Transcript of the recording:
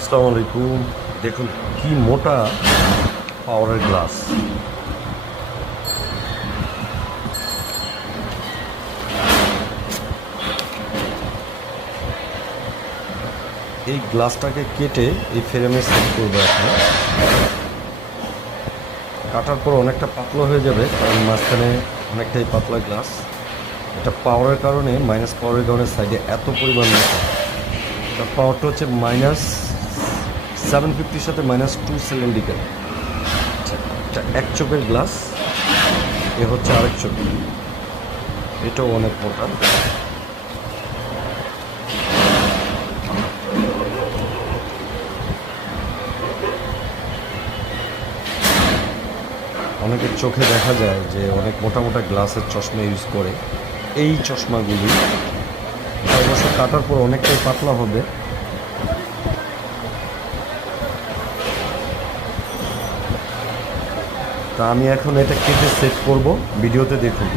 আসসালামু আলাইকুম। দেখুন কি মোটা পাওয়ারের গ্লাস। এই গ্লাসটাকে কেটে এই ফ্রেমে সেট করব এখন। কাটার পর অনেকটা পাতলা হয়ে যাবে, কারণ মাঝখানে অনেকটাই পাতলা গ্লাস। এটা পাওয়ারের কারণে মাইনাস পাওয়ারের কারণে সাইডে এত পরিমাণ পাওয়ারটা হচ্ছে মাইনাস সেভেন ফিফটির সাথে মাইনাস টু সিলিন্ডিক্যাল এটা এক চোখের গ্লাস এ হচ্ছে আরেক চোখ। এটাও অনেক মোটা। অনেকের চোখে দেখা যায় যে অনেক মোটা মোটা গ্লাসের চশমা ইউজ করে। এই চশমাগুলি অবশ্য কাটার পর অনেকটাই পাতলা হবে। তা আমি এখন এটা কেটে সেট করব ভিডিওতে দেখুন।